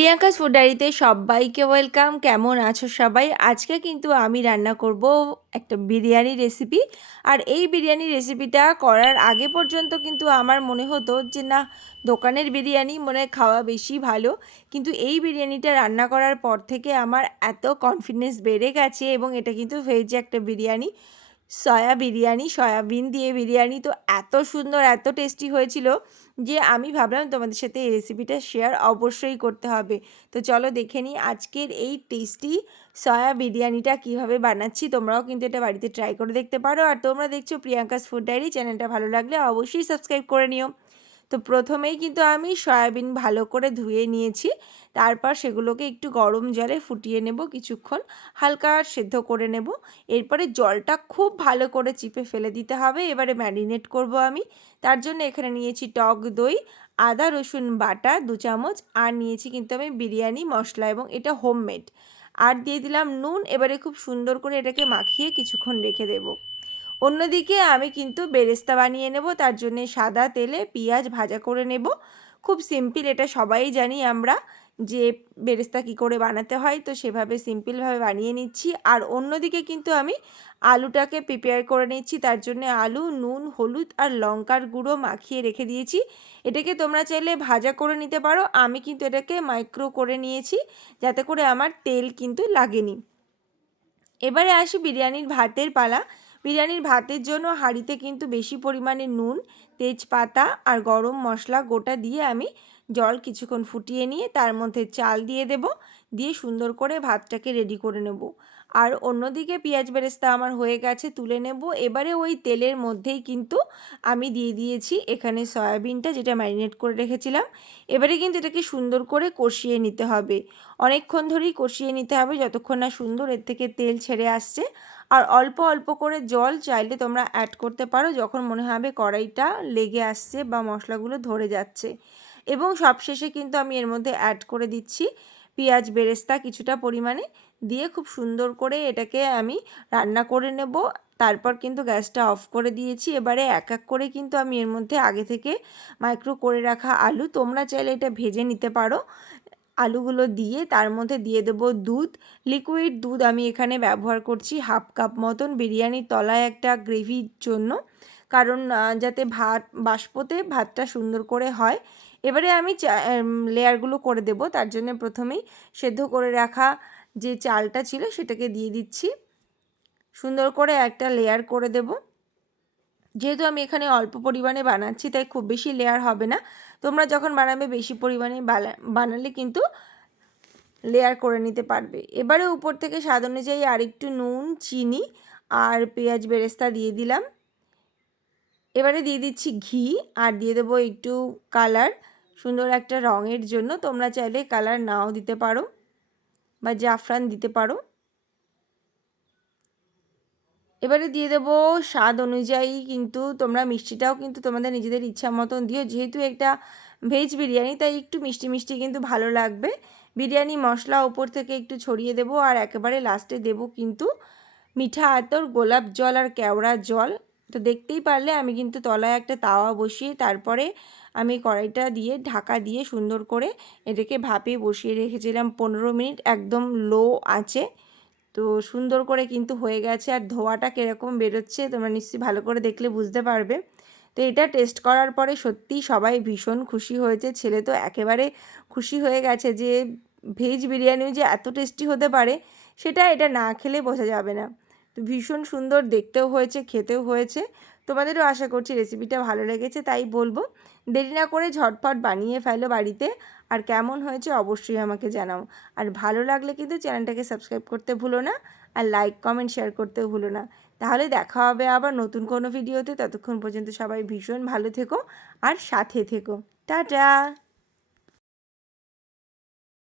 Priyanka's food ডায়েরিতে সবাইকে welcome. কেমন আছো সবাই? আজকে কিন্তু আমি রান্না করব একটা বিরিয়ানি রেসিপি। আর এই বিরিয়ানি রেসিপিটা করার আগে পর্যন্ত কিন্তু আমার মনে হতো যে না, দোকানের বিরিয়ানি মনে হয় খাওয়া বেশি ভালো। কিন্তু এই বিরিয়ানিটা রান্না করার পর থেকে আমার এত কনফিডেন্স বেড়ে গেছে, এবং এটা কিন্তু ভেজ একটা বিরিয়ানি, সয়াবিন দিয়ে বিরিয়ানি। তো এত সুন্দর, এত টেস্টি হয়েছিল যে আমি ভাবলাম তোমাদের সাথে এই রেসিপিটা শেয়ার অবশ্যই করতে হবে। তো চলো দেখে নিই আজকের এই টেস্টি সয়া বিরিয়ানিটা কীভাবে বানাচ্ছি। তোমরাও কিন্তু এটা বাড়িতে ট্রাই করে দেখতে পারো। আর তোমরা দেখছো প্রিয়াঙ্কাস ফুড ডায়েরি, চ্যানেলটা ভালো লাগলে অবশ্যই সাবস্ক্রাইব করে নিও। তো প্রথমেই কিন্তু আমি সয়াবিন ভালো করে ধুয়ে নিয়েছি। তারপর সেগুলোকে একটু গরম জলে ফুটিয়ে নেব, কিছুক্ষণ হালকা সেদ্ধ করে নেব। এরপরে জলটা খুব ভালো করে চিপে ফেলে দিতে হবে। এবারে ম্যারিনেট করব আমি। তার জন্য এখানে নিয়েছি টক দই, আদা রসুন বাটা 2 চামচ, আর নিয়েছি কিন্তু আমি বিরিয়ানি মশলা, এবং এটা হোমমেড। আর দিয়ে দিলাম নুন। এবারে খুব সুন্দর করে এটাকে মাখিয়ে কিছুক্ষণ রেখে দেবো। অন্যদিকে আমি কিন্তু বেরেস্তা বানিয়ে নেব। তার জন্যে সাদা তেলে পেঁয়াজ ভাজা করে নেব। খুব সিম্পল, এটা সবাই জানি আমরা যে বেরেস্তা কী করে বানাতে হয়, তো সেভাবে সিম্পলভাবে বানিয়ে নিচ্ছি। আর অন্যদিকে কিন্তু আমি আলুটাকে প্রিপেয়ার করে নিচ্ছি। তার জন্য আলু, নুন, হলুদ আর লঙ্কার গুঁড়ো মাখিয়ে রেখে দিয়েছি। এটাকে তোমরা চাইলে ভাজা করে নিতে পারো, আমি কিন্তু এটাকে মাইক্রো করে নিয়েছি যাতে করে আমার তেল কিন্তু লাগেনি। এবারে আসি বিরিয়ানির ভাতের পালা। বিরিয়ানির ভাতের জন্য হাঁড়িতে কিন্তু বেশি পরিমাণে নুন, তেজপাতা আর গরম মশলা গোটা দিয়ে আমি জল কিছুক্ষণ ফুটিয়ে নিয়ে তার মধ্যে চাল দিয়ে দেব, দিয়ে সুন্দর করে ভাতটাকে রেডি করে নেব। আর অন্যদিকে পেঁয়াজ বেরেস্তা আমার হয়ে গেছে, তুলে নেব। এবারে ওই তেলের মধ্যেই কিন্তু আমি দিয়ে দিয়েছি এখানে সয়াবিনটা, যেটা ম্যারিনেট করে রেখেছিলাম। এবারে কিন্তু এটাকে সুন্দর করে কষিয়ে নিতে হবে, অনেকক্ষণ ধরেই কষিয়ে নিতে হবে যতক্ষণ না সুন্দর এর থেকে তেল ছেড়ে আসছে। আর অল্প অল্প করে জল চাইলে তোমরা অ্যাড করতে পারো যখন মনে হবে কড়াইটা লেগে আসছে বা মশলাগুলো ধরে যাচ্ছে। এবং সবশেষে কিন্তু আমি এর মধ্যে অ্যাড করে দিচ্ছি পেঁয়াজ বেরেস্তা কিছুটা পরিমাণে, দিয়ে খুব সুন্দর করে এটাকে আমি রান্না করে নেব। তারপর কিন্তু গ্যাসটা অফ করে দিয়েছি। এবারে এক এক করে কিন্তু আমি এর মধ্যে আগে থেকে মাইক্রো করে রাখা আলু, তোমরা চাইলে এটা ভেজে নিতে পারো, আলুগুলো দিয়ে তার মধ্যে দিয়ে দেবো দুধ। লিকুইড দুধ আমি এখানে ব্যবহার করছি হাফ কাপ মতন, বিরিয়ানির তলায় একটা গ্রেভির জন্য, কারণ যাতে বাষ্পতে ভাতটা সুন্দর করে হয়। এবারে আমি লেয়ারগুলো করে দেব। তার জন্য প্রথমেই সেদ্ধ করে রাখা যে চালটা ছিল সেটাকে দিয়ে দিচ্ছি, সুন্দর করে একটা লেয়ার করে দেব। যেহেতু আমি এখানে অল্প পরিমাণে বানাচ্ছি তাই খুব বেশি লেয়ার হবে না। তোমরা যখন বানাবে বেশি পরিমাণে বানালে কিন্তু লেয়ার করে নিতে পারবে। এবারে উপর থেকে স্বাদ অনুযায়ী আরেকটু নুন, চিনি আর পেঁয়াজ বেরেস্তা দিয়ে দিলাম। এবারে দিয়ে দিচ্ছি ঘি, আর দিয়ে দেবো একটু কালার, সুন্দর একটা রঙের জন্য। তোমরা চাইলে কালার নাও দিতে পারো বা জাফরান দিতে পারো। এবারে দিয়ে দেবো স্বাদ অনুযায়ী, কিন্তু তোমরা মিষ্টিটাও কিন্তু তোমাদের নিজেদের ইচ্ছা মতন দিও। যেহেতু একটা ভেজ বিরিয়ানি তাই একটু মিষ্টি মিষ্টি কিন্তু ভালো লাগবে। বিরিয়ানি মশলা ওপর থেকে একটু ছড়িয়ে দেবো, আর একেবারে লাস্টে দেবো কিন্তু মিঠা আতর, গোলাপ জল আর কেওড়া জল। তো দেখতেই পারলে আমি কিন্তু তলায় একটা তাওয়া বসিয়ে তারপরে আমি কড়াইটা দিয়ে ঢাকা দিয়ে সুন্দর করে এটাকে ভাপে বসিয়ে রেখেছিলাম 15 মিনিট একদম লো আঁচে। তো সুন্দর করে কিন্তু হয়ে গেছে। আর ধোঁয়াটা কীরকম বেরোচ্ছে তোমরা নিশ্চয়ই ভালো করে দেখলে বুঝতে পারবে। তো এটা টেস্ট করার পরে সত্যিই সবাই ভীষণ খুশি হয়েছে। ছেলে তো একেবারে খুশি হয়ে গেছে যে ভেজ বিরিয়ানিও যে এত টেস্টি হতে পারে সেটা এটা না খেলে বোঝা যাবে না। তো ভীষণ সুন্দর দেখতেও হয়েছে, খেতেও হয়েছে। তোমাদেরও আশা করছি রেসিপিটা ভালো লেগেছে, তাই বলবো দেরি না করে ঝটপট বানিয়ে ফেলো বাড়িতে। আর কেমন হয়েছে অবশ্যই আমাকে জানাও। আর ভালো লাগলে কিন্তু চ্যানেলটাকে সাবস্ক্রাইব করতে ভুলো না, আর লাইক কমেন্ট শেয়ার করতেও ভুলো না। তাহলে দেখা হবে আবার নতুন কোনো ভিডিওতে। ততক্ষণ পর্যন্ত সবাই ভীষণ ভালো থেকো আর সাথে থেকো। টাটা।